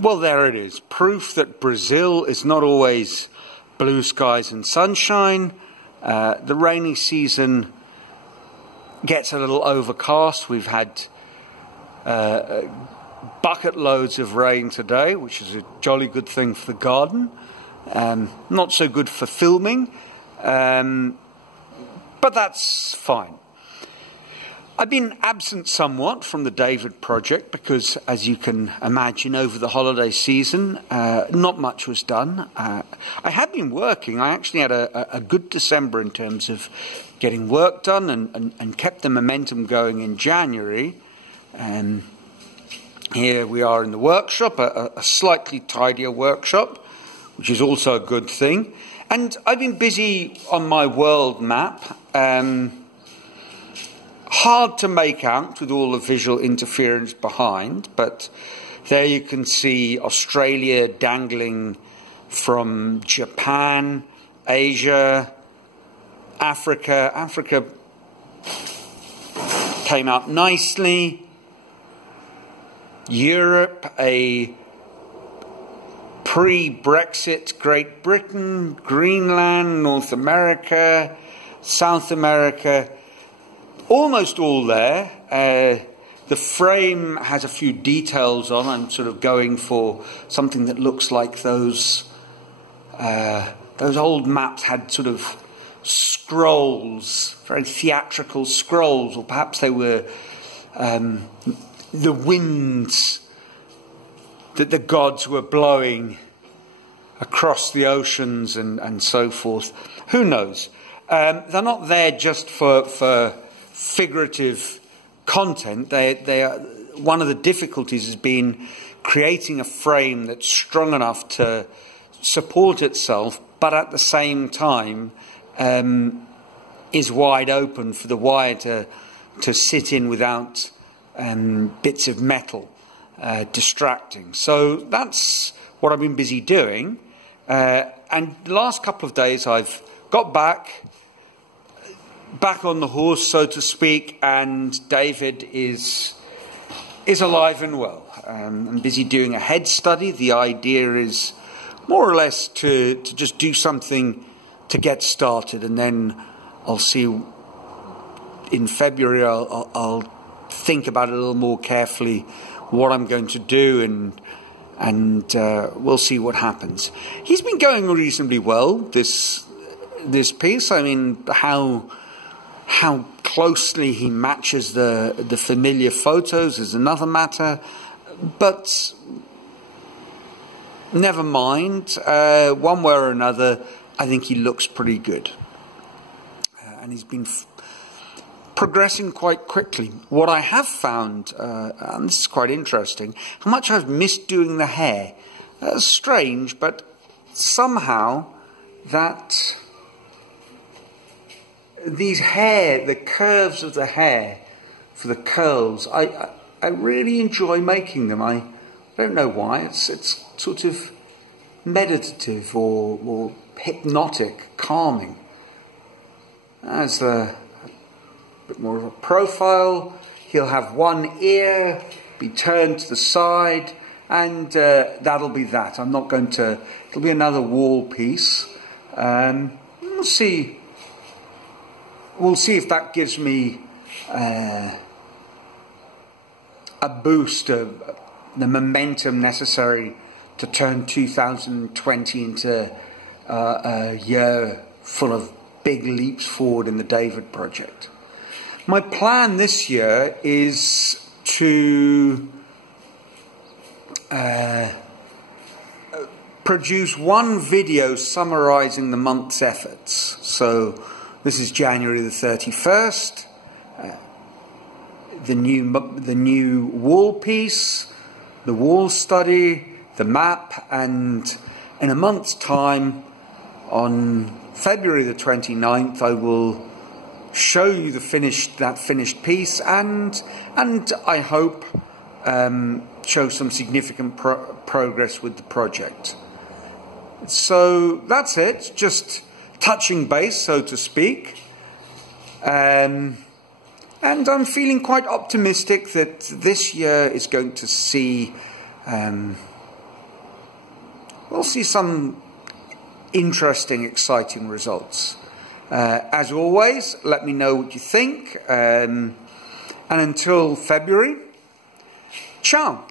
Well, there it is. Proof that Brazil is not always blue skies and sunshine. The rainy season gets a little overcast. We've had bucket loads of rain today, which is a jolly good thing for the garden. Not so good for filming, but that's fine. I've been absent somewhat from the David project because, as you can imagine, over the holiday season, not much was done. I have been working. I actually had a good December in terms of getting work done and kept the momentum going in January. Here we are in the workshop, a slightly tidier workshop, which is also a good thing. And I've been busy on my world map. Hard to make out with all the visual interference behind, but there you can see Australia dangling from Japan, Asia, Africa. Africa came out nicely. Europe, a pre-Brexit Great Britain, Greenland, North America, South America. Almost all there. The frame has a few details on. I'm sort of going for something that looks like those old maps had sort of scrolls, very theatrical scrolls, or perhaps they were the winds that the gods were blowing across the oceans and so forth. Who knows? They're not there just for figurative content. They are, one of the difficulties has been creating a frame that's strong enough to support itself, but at the same time is wide open for the wire to sit in without bits of metal distracting. So that's what I've been busy doing. And the last couple of days I've got back on the horse, so to speak, and David is alive and well. I'm busy doing a head study. The idea is more or less to just do something to get started, and then I'll see in February I'll think about it a little more carefully what I'm going to do, and we'll see what happens. He's been going reasonably well, this piece. I mean, how closely he matches the familiar photos is another matter, but never mind. One way or another, I think he looks pretty good. And he's been progressing quite quickly. What I have found, and this is quite interesting, how much I've missed doing the hair. Strange, but somehow that the curves of the hair for the curls, I really enjoy making them. I don't know why. It's sort of meditative or hypnotic, calming. As a bit more of a profile, he'll have one ear be turned to the side, and that'll be that. I'm not going to. It'll be another wall piece. We'll see. We'll see if that gives me a boost of the momentum necessary to turn 2020 into a year full of big leaps forward in the David project. My plan this year is to produce one video summarising the month's efforts. So this is January the 31st, the new wall piece, the wall study, the map, and in a month's time, on February the 29th, I will show you that finished piece, and I hope show some significant progress with the project. So that's it, just touching base, so to speak, and I'm feeling quite optimistic that this year is going to see we'll see some interesting, exciting results. As always, let me know what you think. And until February, ciao.